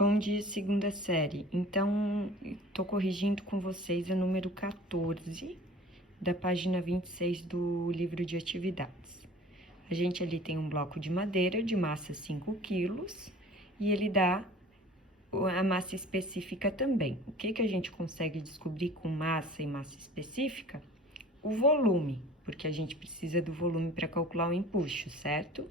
Bom dia, segunda série. Então, estou corrigindo com vocês o número 14 da página 26 do livro de atividades. A gente ali tem um bloco de madeira de massa 5 quilos e ele dá a massa específica também. O que a gente consegue descobrir com massa e massa específica? O volume, porque a gente precisa do volume para calcular o empuxo, certo?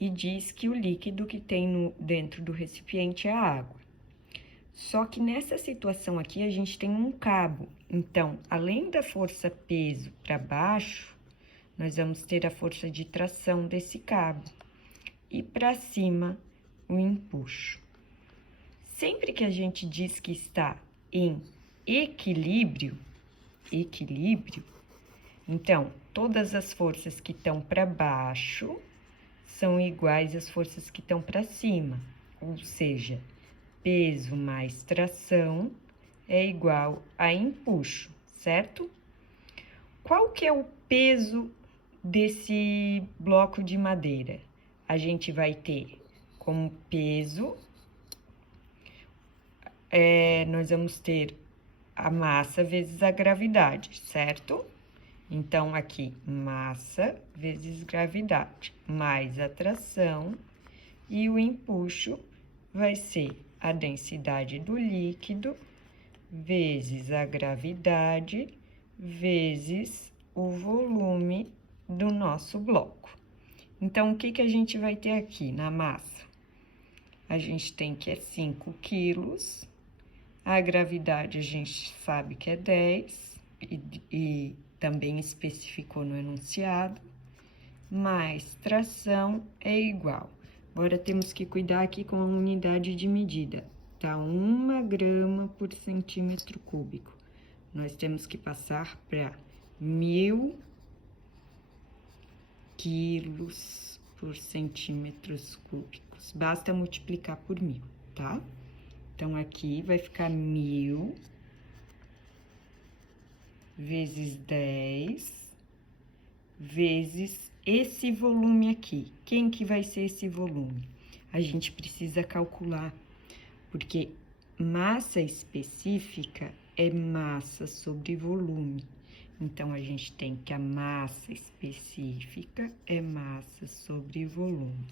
E diz que o líquido que tem dentro do recipiente é a água. Só que nessa situação aqui, a gente tem um cabo. Então, além da força peso para baixo, nós vamos ter a força de tração desse cabo. E para cima, o empuxo. Sempre que a gente diz que está em equilíbrio, então, todas as forças que estão para baixo são iguais às forças que estão para cima, ou seja, peso mais tração é igual a empuxo, certo? Qual que é o peso desse bloco de madeira? A gente vai ter como peso, nós vamos ter a massa vezes a gravidade, certo? Então, aqui, massa vezes gravidade, mais a tração, e o empuxo vai ser a densidade do líquido vezes a gravidade vezes o volume do nosso bloco. Então, o que a gente vai ter aqui na massa? A gente tem que é 5 quilos, a gravidade a gente sabe que é 10, e também especificou no enunciado, mais tração é igual. Agora, temos que cuidar aqui com a unidade de medida, tá? 1 grama por centímetro cúbico. Nós temos que passar para 1000 quilos por centímetros cúbicos. Basta multiplicar por 1000, tá? Então, aqui vai ficar 1000 vezes 10 vezes esse volume aqui. Quem que vai ser esse volume? A gente precisa calcular, porque massa específica é massa sobre volume. Então, a gente tem que a massa específica é massa sobre volume.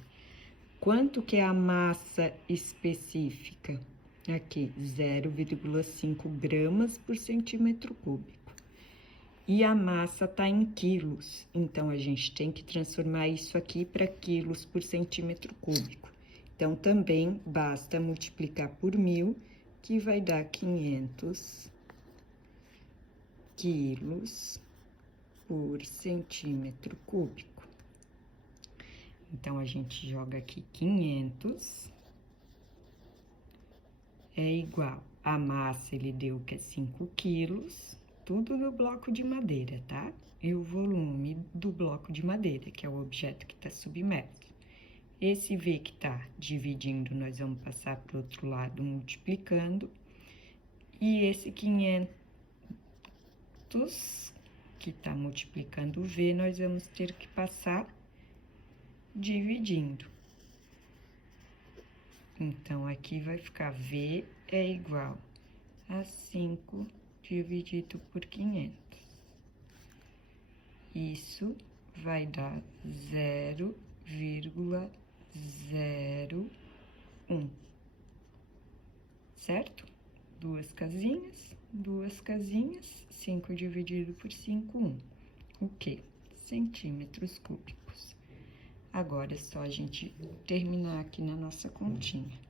Quanto que é a massa específica? Aqui, 0,5 gramas por centímetro cúbico. E a massa tá em quilos, então a gente tem que transformar isso aqui para quilos por centímetro cúbico. Então, também basta multiplicar por 1000, que vai dar 500 quilos por centímetro cúbico. Então, a gente joga aqui 500 é igual a massa, ele deu que é 5 quilos, tudo do bloco de madeira, tá? E o volume do bloco de madeira, que é o objeto que está submerso. Esse V que tá dividindo, nós vamos passar para o outro lado multiplicando. E esse 500 que tá multiplicando o V, nós vamos ter que passar dividindo. Então, aqui vai ficar V é igual a 5 dividido por 500. Isso vai dar 0,01, certo? Duas casinhas, 5 dividido por 5, 1. O quê? Centímetros cúbicos. Agora, é só a gente terminar aqui na nossa continha.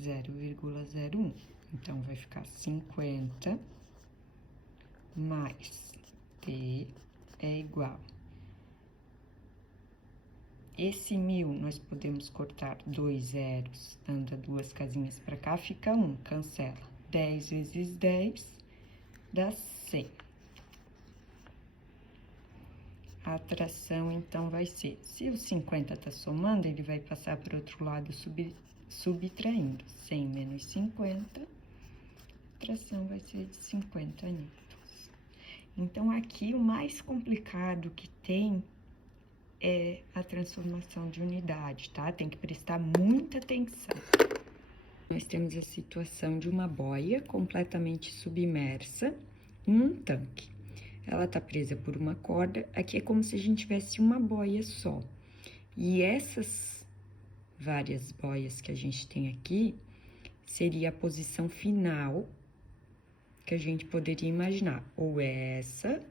0,01. Então, vai ficar 50 mais T é igual. Esse 1000, nós podemos cortar 2 zeros, anda 2 casinhas para cá, fica 1, cancela. 10 vezes 10 dá 100. A tração, então, vai ser, se o 50 tá somando, ele vai passar para o outro lado subtraindo. 100 menos 50, a tração vai ser de 50 newtons. Então, aqui, o mais complicado que tem é a transformação de unidade, tá? Tem que prestar muita atenção. Nós temos a situação de uma boia completamente submersa em um tanque. Ela tá presa por uma corda, aqui é como se a gente tivesse uma boia só. E essas várias boias que a gente tem aqui, seria a posição final que a gente poderia imaginar. Ou essa,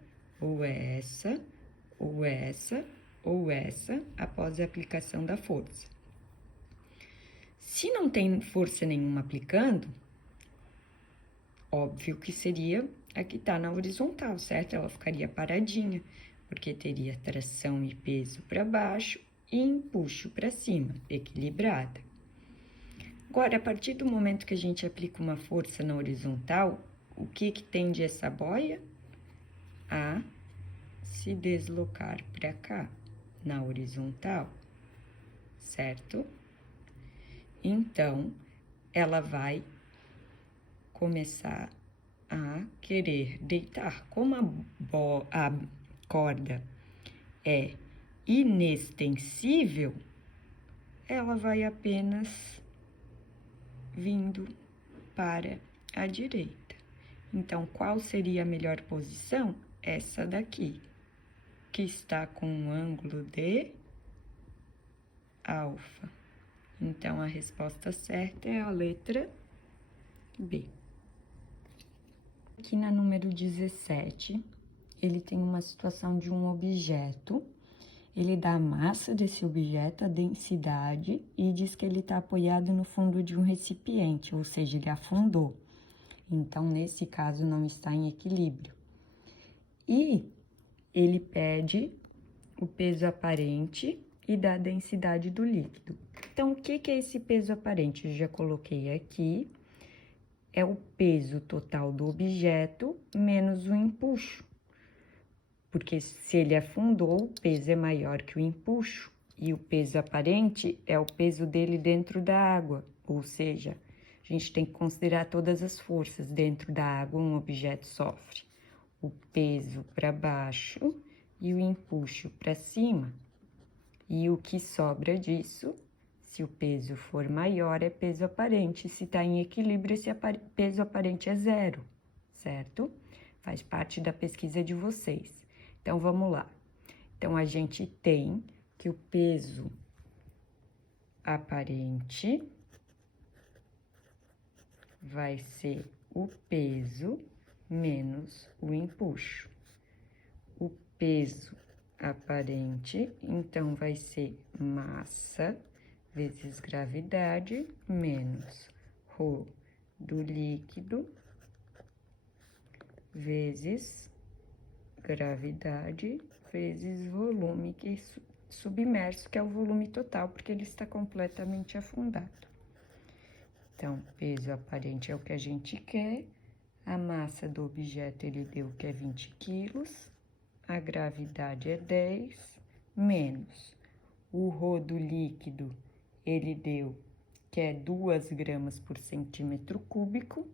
ou essa, ou essa, ou essa, após a aplicação da força. Se não tem força nenhuma aplicando, óbvio que seria a que tá na horizontal, certo? Ela ficaria paradinha, porque teria tração e peso para baixo e empuxo para cima, equilibrada. Agora, a partir do momento que a gente aplica uma força na horizontal, o que tende essa boia? A se deslocar para cá, na horizontal, certo? Então, ela vai começar a querer deitar. Como a corda é inextensível, ela vai apenas vindo para a direita. Então, qual seria a melhor posição? Essa daqui, que está com um ângulo de alfa. Então, a resposta certa é a letra B. Aqui na número 17, ele tem uma situação de um objeto. Ele dá a massa desse objeto, a densidade, e diz que ele está apoiado no fundo de um recipiente, ou seja, ele afundou. Então, nesse caso, não está em equilíbrio. E ele pede o peso aparente e da densidade do líquido. Então, o que é esse peso aparente? Eu já coloquei aqui. É o peso total do objeto menos o empuxo. Porque se ele afundou, o peso é maior que o empuxo. E o peso aparente é o peso dele dentro da água. Ou seja, a gente tem que considerar todas as forças. Dentro da água, um objeto sofre o peso para baixo e o empuxo para cima. E o que sobra disso, se o peso for maior, é peso aparente. Se está em equilíbrio, esse peso aparente é zero, certo? Faz parte da pesquisa de vocês. Então, vamos lá. Então, a gente tem que o peso aparente vai ser o peso menos o empuxo. O peso aparente, então, vai ser massa vezes gravidade menos ρ do líquido vezes gravidade vezes volume que submerso, que é o volume total, porque ele está completamente afundado. Então, peso aparente é o que a gente quer, a massa do objeto ele deu que é 20 quilos, a gravidade é 10, menos o ρ do líquido, ele deu que é 2 gramas por centímetro cúbico.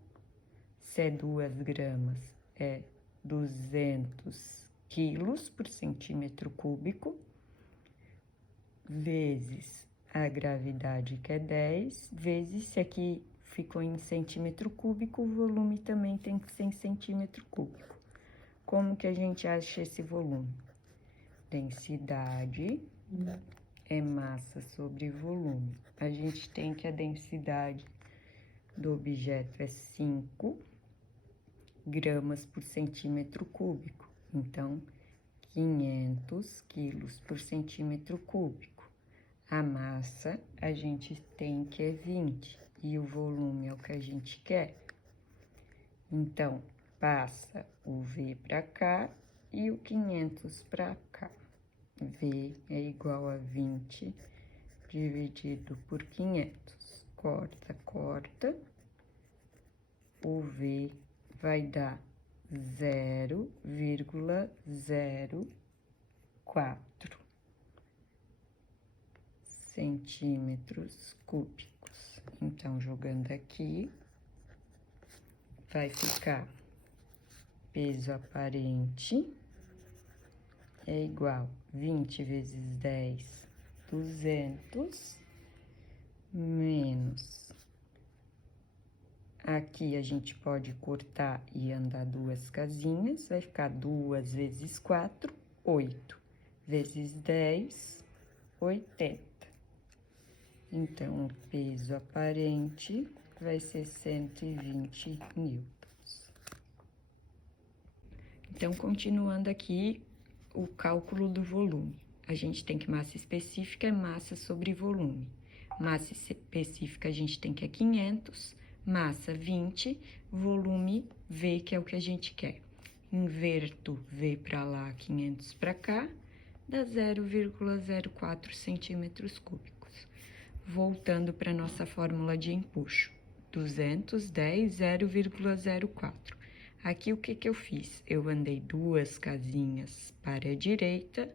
Se é 2 gramas, é 200 quilos por centímetro cúbico, vezes a gravidade, que é 10, vezes, se aqui ficou em centímetro cúbico, o volume também tem que ser em centímetro cúbico. Como que a gente acha esse volume? Densidade é massa sobre volume. A gente tem que a densidade do objeto é 5 gramas por centímetro cúbico. Então, 500 quilos por centímetro cúbico. A massa a gente tem que é 20 e o volume é o que a gente quer. Então, passa o V para cá e o 500 para cá. V é igual a 20 dividido por 500. Corta, corta. O V vai dar 0,04 centímetros cúbicos. Então, jogando aqui, vai ficar peso aparente é igual 20 vezes 10, 200, menos. Aqui a gente pode cortar e andar 2 casinhas, vai ficar 2 vezes 4, 8, vezes 10, 80. Então, o peso aparente vai ser 120 newtons. Então, continuando aqui o cálculo do volume. A gente tem que massa específica é massa sobre volume. Massa específica a gente tem que é 500, massa 20, volume V, que é o que a gente quer. Inverto V para lá, 500 para cá, dá 0,04 centímetros cúbicos. Voltando para nossa fórmula de empuxo, 210, 0,04. Aqui, o que eu fiz? Eu andei 2 casinhas para a direita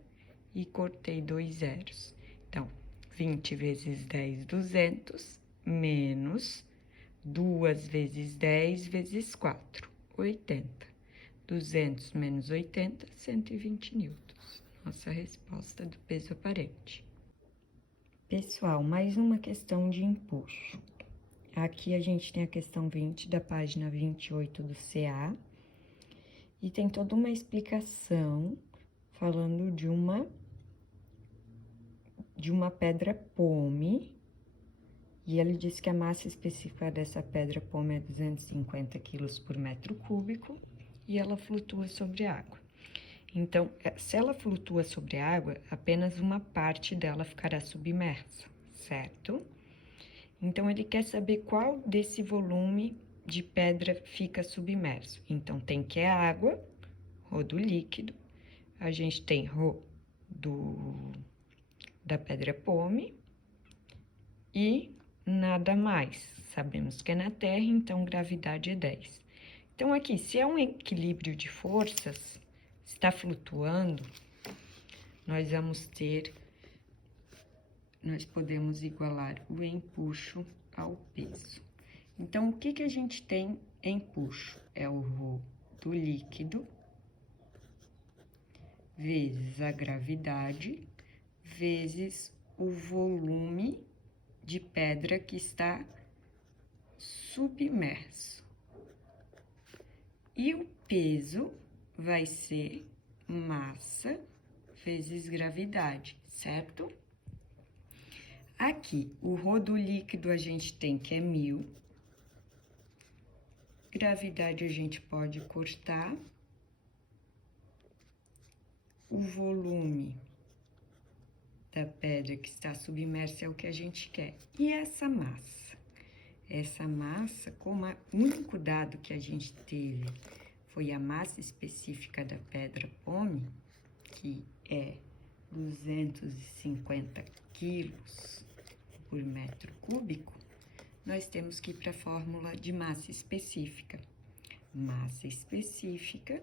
e cortei 2 zeros. Então, 20 vezes 10, 200, menos 2 vezes 10 vezes 4, 80. 200 menos 80, 120 newtons. Nossa resposta do peso aparente. Pessoal, mais uma questão de empuxo. Aqui a gente tem a questão 20 da página 28 do CA. E tem toda uma explicação falando de uma pedra pome. E ele diz que a massa específica dessa pedra pome é 250 quilos por metro cúbico e ela flutua sobre a água. Então, se ela flutua sobre a água, apenas uma parte dela ficará submersa, certo? Então, ele quer saber qual desse volume de pedra fica submerso. Então, tem que é água, ρ do líquido, a gente tem ρ da pedra pome e nada mais. Sabemos que é na Terra, então gravidade é 10. Então, aqui, se é um equilíbrio de forças, está flutuando, nós podemos igualar o empuxo ao peso. Então, o que a gente tem em empuxo? É o ρ do líquido vezes a gravidade vezes o volume de pedra que está submerso. E o peso vai ser massa vezes gravidade, certo? Aqui, o ρ do líquido a gente tem que é 1000. Gravidade a gente pode cortar. O volume da pedra que está submersa é o que a gente quer. E essa massa? Essa massa, como o único dado que a gente teve foi a massa específica da pedra pome, que é 250 quilos por metro cúbico, nós temos que ir para a fórmula de massa específica. Massa específica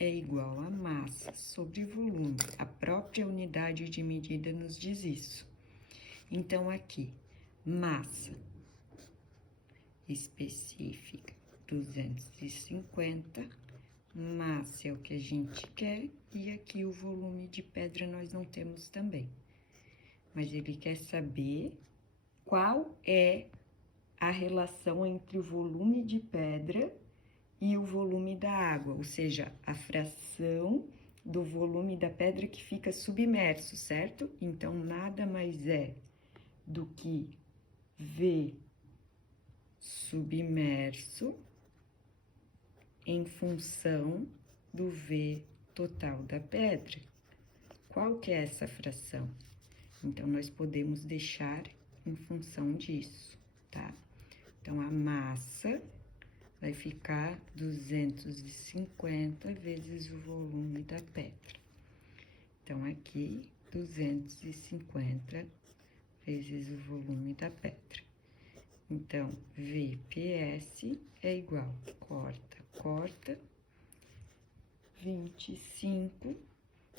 é igual a massa sobre volume. A própria unidade de medida nos diz isso. Então, aqui, massa específica, 250, massa é o que a gente quer, e aqui o volume de pedra nós não temos também. Mas ele quer saber qual é a relação entre o volume de pedra e o volume da água, ou seja, a fração do volume da pedra que fica submerso, certo? Então, nada mais é do que V submerso em função do V total da pedra. Qual que é essa fração? Então, nós podemos deixar em função disso, tá? Então, a massa vai ficar 250 vezes o volume da pedra. Então, aqui, 250 vezes o volume da pedra. Então, VPS é igual, corta, 25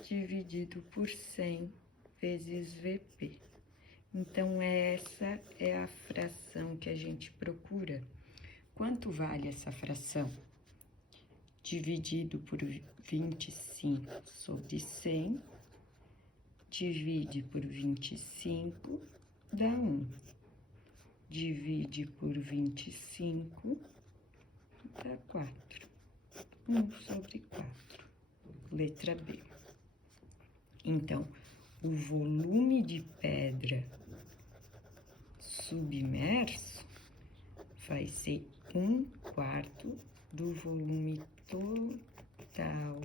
dividido por 100 vezes VP. Então, essa é a fração que a gente procura. Quanto vale essa fração? dividido por 25 sobre 100, divide por 25, dá 1. Divide por 25, dá 4. 1 sobre 4. Letra B. Então, o volume de pedra submerso vai ser 1/4 do volume total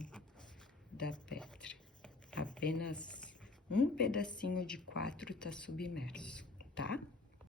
da pedra. Apenas um pedacinho de 4 está submerso.